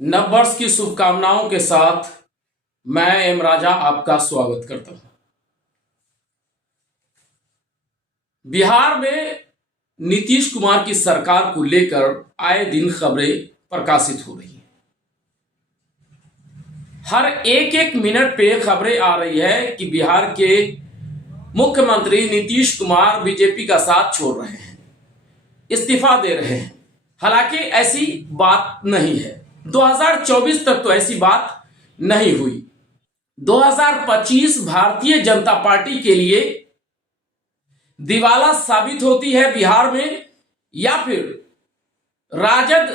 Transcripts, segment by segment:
नववर्ष की शुभकामनाओं के साथ मैं एम राजा आपका स्वागत करता हूं। बिहार में नीतीश कुमार की सरकार को लेकर आए दिन खबरें प्रकाशित हो रही हैं। हर एक एक मिनट पे खबरें आ रही है कि बिहार के मुख्यमंत्री नीतीश कुमार बीजेपी का साथ छोड़ रहे हैं, इस्तीफा दे रहे हैं। हालांकि ऐसी बात नहीं है। 2024 तक तो ऐसी बात नहीं हुई। 2025 भारतीय जनता पार्टी के लिए दिवाला साबित होती है बिहार में, या फिर राजद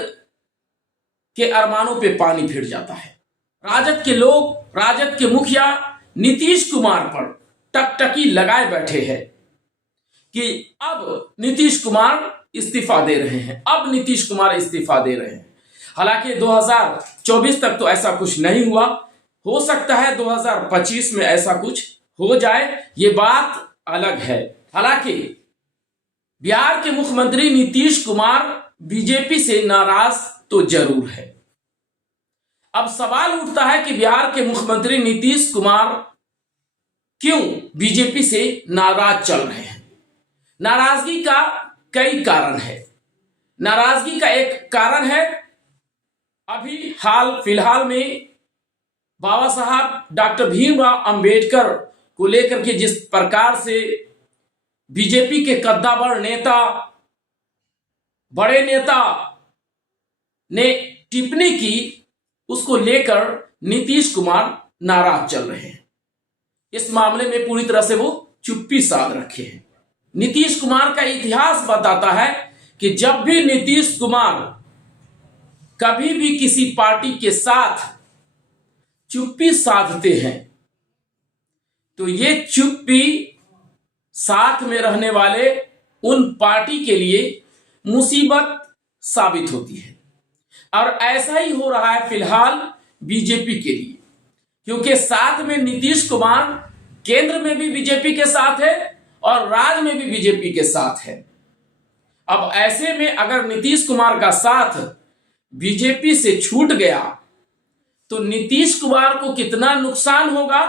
के अरमानों पे पानी फिर जाता है। राजद के लोग, राजद के मुखिया नीतीश कुमार पर टकटकी लगाए बैठे हैं कि अब नीतीश कुमार इस्तीफा दे रहे हैं, अब नीतीश कुमार इस्तीफा दे रहे हैं। हालांकि 2024 तक तो ऐसा कुछ नहीं हुआ। हो सकता है 2025 में ऐसा कुछ हो जाए, ये बात अलग है। हालांकि बिहार के मुख्यमंत्री नीतीश कुमार बीजेपी से नाराज तो जरूर है। अब सवाल उठता है कि बिहार के मुख्यमंत्री नीतीश कुमार क्यों बीजेपी से नाराज चल रहे हैं। नाराजगी का कई कारण है। नाराजगी का एक कारण है अभी हाल फिलहाल में बाबा साहब डॉक्टर भीमराव अंबेडकर को लेकर के जिस प्रकार से बीजेपी के कद्दावर नेता, बड़े नेता ने टिप्पणी की, उसको लेकर नीतीश कुमार नाराज चल रहे हैं। इस मामले में पूरी तरह से वो चुप्पी साध रखे हैं। नीतीश कुमार का इतिहास बताता है कि जब भी नीतीश कुमार कभी भी किसी पार्टी के साथ चुप्पी साधते हैं तो ये चुप्पी साथ में रहने वाले उन पार्टी के लिए मुसीबत साबित होती है। और ऐसा ही हो रहा है फिलहाल बीजेपी के लिए, क्योंकि साथ में नीतीश कुमार केंद्र में भी बीजेपी के साथ है और राज्य में भी बीजेपी के साथ है। अब ऐसे में अगर नीतीश कुमार का साथ बीजेपी से छूट गया तो नीतीश कुमार को कितना नुकसान होगा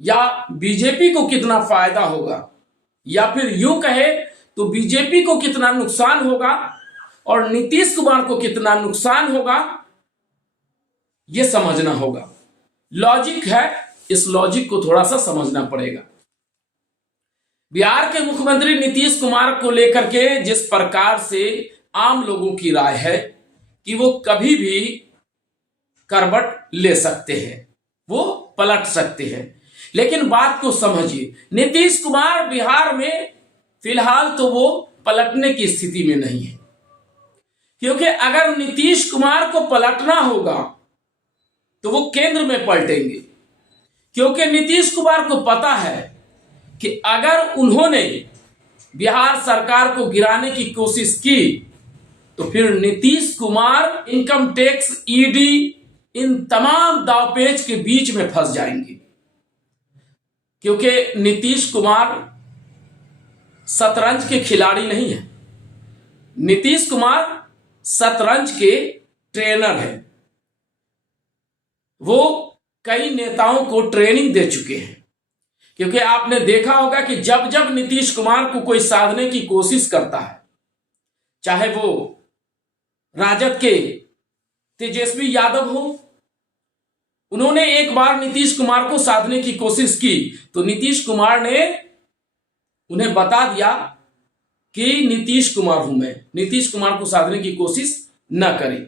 या बीजेपी को कितना फायदा होगा, या फिर यूं कहे तो बीजेपी को कितना नुकसान होगा और नीतीश कुमार को कितना नुकसान होगा, यह समझना होगा। लॉजिक है, इस लॉजिक को थोड़ा सा समझना पड़ेगा। बिहार के मुख्यमंत्री नीतीश कुमार को लेकर के जिस प्रकार से आम लोगों की राय है कि वो कभी भी करवट ले सकते हैं, वो पलट सकते हैं, लेकिन बात को समझिए। नीतीश कुमार बिहार में फिलहाल तो वो पलटने की स्थिति में नहीं है, क्योंकि अगर नीतीश कुमार को पलटना होगा तो वो केंद्र में पलटेंगे, क्योंकि नीतीश कुमार को पता है कि अगर उन्होंने बिहार सरकार को गिराने की कोशिश की तो फिर Nitish Kumar income tax, ED, इन तमाम दावपेच के बीच में फंस जाएंगे। क्योंकि नीतीश कुमार शतरंज के खिलाड़ी नहीं है, नीतीश कुमार शतरंज के ट्रेनर है। वो कई नेताओं को ट्रेनिंग दे चुके हैं। क्योंकि आपने देखा होगा कि जब जब नीतीश कुमार को कोई साधने की कोशिश करता है, चाहे वो राजद के तेजस्वी यादव हो, उन्होंने एक बार नीतीश कुमार को साधने की कोशिश की तो नीतीश कुमार ने उन्हें बता दिया कि नीतीश कुमार हूं मैं, नीतीश कुमार को साधने की कोशिश न करें।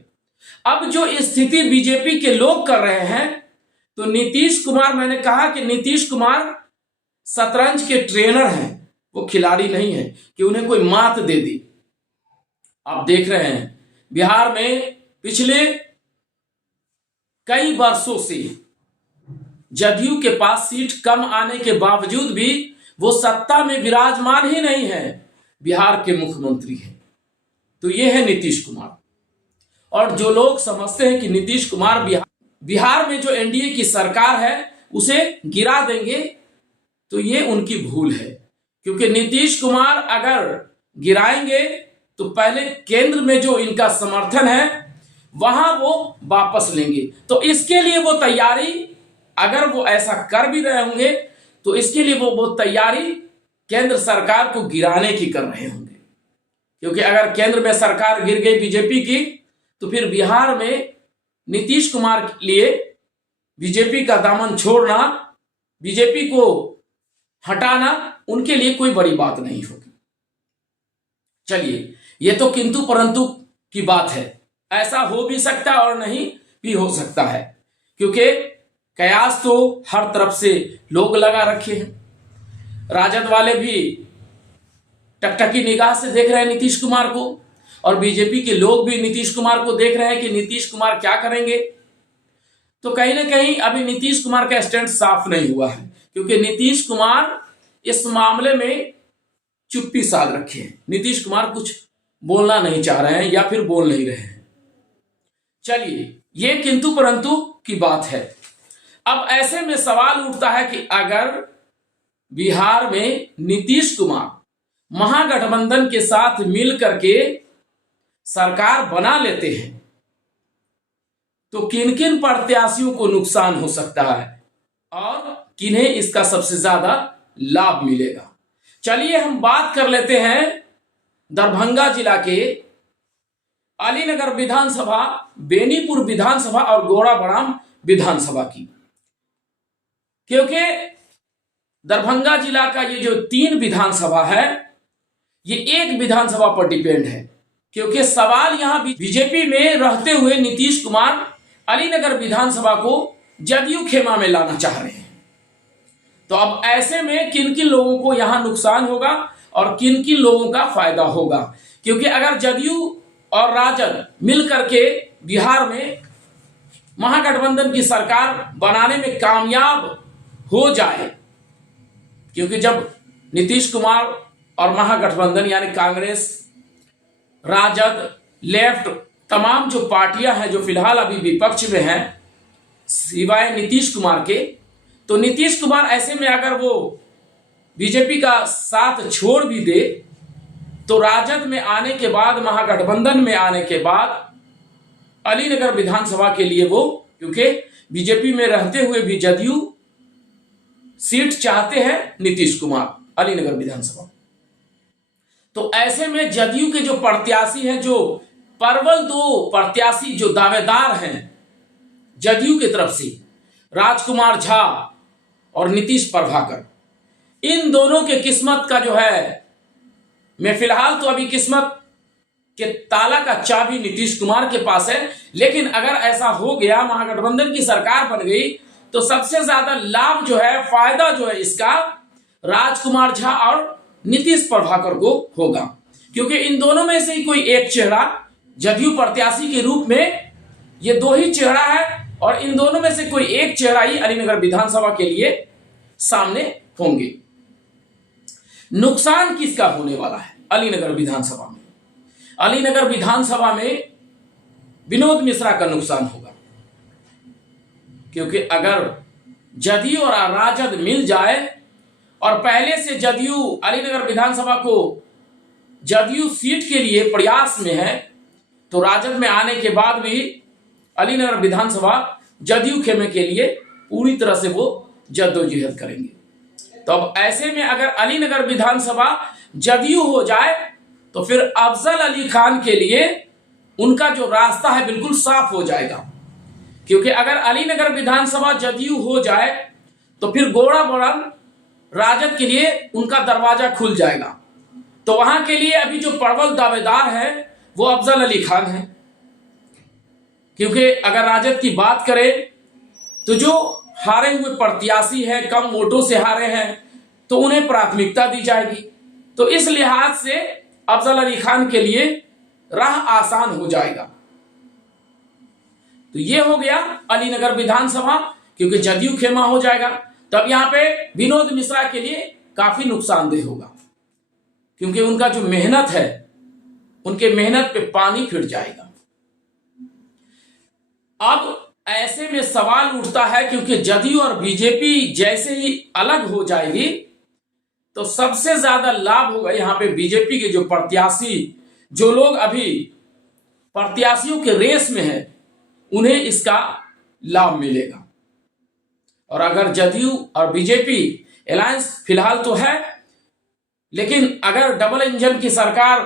अब जो स्थिति बीजेपी के लोग कर रहे हैं, तो नीतीश कुमार, मैंने कहा कि नीतीश कुमार शतरंज के ट्रेनर हैं, वो खिलाड़ी नहीं है कि उन्हें कोई मात दे दी। आप देख रहे हैं बिहार में पिछले कई वर्षों से जदयू के पास सीट कम आने के बावजूद भी वो सत्ता में विराजमान ही नहीं है, बिहार के मुख्यमंत्री हैं। तो ये है नीतीश कुमार। और जो लोग समझते हैं कि नीतीश कुमार बिहार में जो एनडीए की सरकार है उसे गिरा देंगे, तो ये उनकी भूल है। क्योंकि नीतीश कुमार अगर गिराएंगे तो पहले केंद्र में जो इनका समर्थन है वहां वो वापस लेंगे। तो इसके लिए वो तैयारी, अगर वो ऐसा कर भी रहे होंगे तो इसके लिए वो तैयारी केंद्र सरकार को गिराने की कर रहे होंगे। क्योंकि अगर केंद्र में सरकार गिर गई बीजेपी की तो फिर बिहार में नीतीश कुमार के लिए बीजेपी का दामन छोड़ना, बीजेपी को हटाना उनके लिए कोई बड़ी बात नहीं होगी। चलिए, ये तो किंतु परंतु की बात है। ऐसा हो भी सकता है और नहीं भी हो सकता है, क्योंकि कयास तो हर तरफ से लोग लगा रखे हैं। राजद वाले भी टकटकी निगाह से देख रहे हैं नीतीश कुमार को, और बीजेपी के लोग भी नीतीश कुमार को देख रहे हैं कि नीतीश कुमार क्या करेंगे। तो कहीं ना कहीं अभी नीतीश कुमार का स्टैंड साफ नहीं हुआ है, क्योंकि नीतीश कुमार इस मामले में चुप्पी साध रखे हैं। नीतीश कुमार कुछ बोलना नहीं चाह रहे हैं या फिर बोल नहीं रहे हैं। चलिए, ये किंतु परंतु की बात है। अब ऐसे में सवाल उठता है कि अगर बिहार में नीतीश कुमार महागठबंधन के साथ मिल करके सरकार बना लेते हैं तो किन किन प्रत्याशियों को नुकसान हो सकता है और किन्हें इसका सबसे ज्यादा लाभ मिलेगा। चलिए हम बात कर लेते हैं दरभंगा जिला के अलीनगर विधानसभा, बेनीपुर विधानसभा और गोड़ाबड़ाम विधानसभा की। क्योंकि दरभंगा जिला का ये जो 3 विधानसभा है ये एक विधानसभा पर डिपेंड है, क्योंकि सवाल यहां बीजेपी में रहते हुए नीतीश कुमार अलीनगर विधानसभा को जदयू खेमा में लाना चाह रहे हैं। तो अब ऐसे में किन किन लोगों को यहां नुकसान होगा और किन किन लोगों का फायदा होगा। क्योंकि अगर जदयू और राजद मिल करके बिहार में महागठबंधन की सरकार बनाने में कामयाब हो जाए, क्योंकि जब नीतीश कुमार और महागठबंधन यानी कांग्रेस, राजद, लेफ्ट, तमाम जो पार्टियां हैं जो फिलहाल अभी विपक्ष में हैं सिवाय नीतीश कुमार के, तो नीतीश कुमार ऐसे में अगर वो बीजेपी का साथ छोड़ भी दे तो राजद में आने के बाद, महागठबंधन में आने के बाद अलीनगर विधानसभा के लिए वो, क्योंकि बीजेपी में रहते हुए भी जदयू सीट चाहते हैं नीतीश कुमार अलीनगर विधानसभा। तो ऐसे में जदयू के जो प्रत्याशी हैं, जो प्रबल 2 प्रत्याशी जो दावेदार हैं जदयू की तरफ से, राजकुमार झा और नीतीश प्रभाकर, इन दोनों के किस्मत का जो है, मैं फिलहाल तो अभी किस्मत के ताला का चाबी नीतीश कुमार के पास है, लेकिन अगर ऐसा हो गया, महागठबंधन की सरकार बन गई, तो सबसे ज्यादा लाभ जो है, फायदा जो है इसका राजकुमार झा और नीतीश प्रभाकर को होगा। क्योंकि इन दोनों में से ही कोई एक चेहरा जदयू प्रत्याशी के रूप में, ये 2 ही चेहरा है और इन दोनों में से कोई एक चेहरा ही अलीनगर विधानसभा के लिए सामने होंगे। नुकसान किसका होने वाला है अलीनगर विधानसभा में? अलीनगर विधानसभा में विनोद मिश्रा का नुकसान होगा, क्योंकि अगर जदयू और राजद मिल जाए और पहले से जदयू अलीनगर विधानसभा को जदयू सीट के लिए प्रयास में है, तो राजद में आने के बाद भी अलीनगर विधानसभा जदयू खेमे के लिए पूरी तरह से वो जद्दोजहद करेंगे। तो अब ऐसे में अगर अलीनगर विधानसभा जदयू हो जाए तो फिर अफजल अली खान के लिए उनका जो रास्ता है बिल्कुल साफ हो जाएगा। क्योंकि अगर अलीनगर विधानसभा जदयू हो जाए तो फिर गोड़ाबड़ाम राजद के लिए उनका दरवाजा खुल जाएगा। तो वहां के लिए अभी जो प्रबल दावेदार है वो अफजल अली खान है। क्योंकि अगर राजद की बात करें तो जो हारे हुए प्रत्याशी हैं, कम वोटों से हारे हैं, तो उन्हें प्राथमिकता दी जाएगी। तो इस लिहाज से अफजल अली खान के लिए राह आसान हो जाएगा। तो ये हो गया अलीनगर विधानसभा, क्योंकि जदयू खेमा हो जाएगा। तब यहां पे विनोद मिश्रा के लिए काफी नुकसानदेह होगा, क्योंकि उनका जो मेहनत है, उनके मेहनत पे पानी फिर जाएगा। अब ऐसे में सवाल उठता है, क्योंकि जदयू और बीजेपी जैसे ही अलग हो जाएगी तो सबसे ज्यादा लाभ होगा यहां पे बीजेपी के जो प्रत्याशी, जो लोग अभी प्रत्याशियों के रेस में है उन्हें इसका लाभ मिलेगा। और अगर जदयू और बीजेपी अलायंस फिलहाल तो है, लेकिन अगर डबल इंजन की सरकार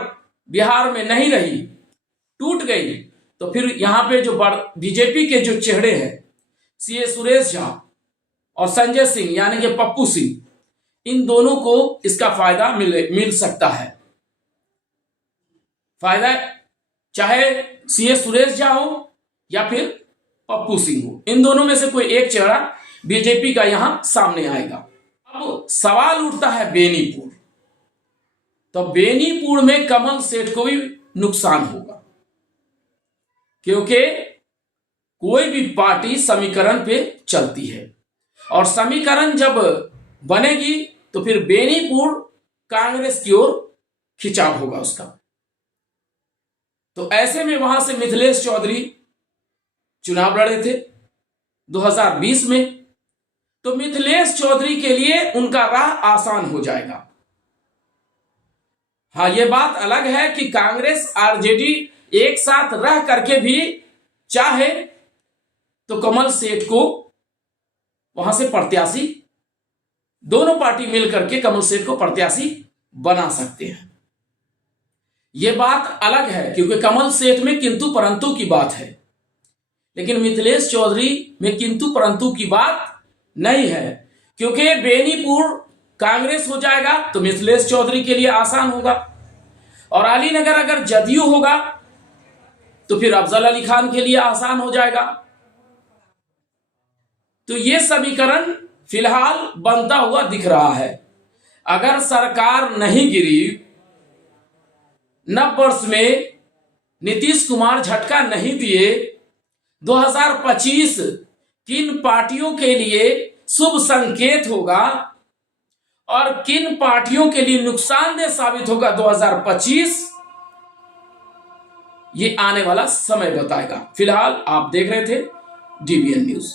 बिहार में नहीं रही, टूट गई, तो फिर यहां पे जो बीजेपी के जो चेहरे हैं सीए सुरेश झा और संजय सिंह यानी कि पप्पू सिंह, इन दोनों को इसका फायदा मिल सकता है। फायदा चाहे सीए सुरेश झा हो या फिर पप्पू सिंह हो, इन दोनों में से कोई एक चेहरा बीजेपी का यहां सामने आएगा। अब सवाल उठता है बेनीपुर, तो बेनीपुर में कमल सेठ को भी नुकसान होगा, क्योंकि कोई भी पार्टी समीकरण पे चलती है और समीकरण जब बनेगी तो फिर बेनीपुर कांग्रेस की ओर खिंचाव होगा उसका। तो ऐसे में वहां से मिथिलेश चौधरी चुनाव लड़े थे 2020 में, तो मिथिलेश चौधरी के लिए उनका राह आसान हो जाएगा। हाँ, यह बात अलग है कि कांग्रेस आरजेडी एक साथ रह करके भी चाहे तो कमल सेठ को वहां से प्रत्याशी, दोनों पार्टी मिलकर के कमल सेठ को प्रत्याशी बना सकते हैं। यह बात अलग है क्योंकि कमल सेठ में किंतु परंतु की बात है, लेकिन मिथिलेश चौधरी में किंतु परंतु की बात नहीं है, क्योंकि बेनीपुर कांग्रेस हो जाएगा तो मिथिलेश चौधरी के लिए आसान होगा, और अलीनगर अगर जदयू होगा तो फिर अफजल अली खान के लिए आसान हो जाएगा। तो यह समीकरण फिलहाल बनता हुआ दिख रहा है। अगर सरकार नहीं गिरी, नव वर्ष में नीतीश कुमार झटका नहीं दिए, 2025 किन पार्टियों के लिए शुभ संकेत होगा और किन पार्टियों के लिए नुकसानदेह साबित होगा 2025, ये आने वाला समय बताएगा। फिलहाल आप देख रहे थे DBN न्यूज।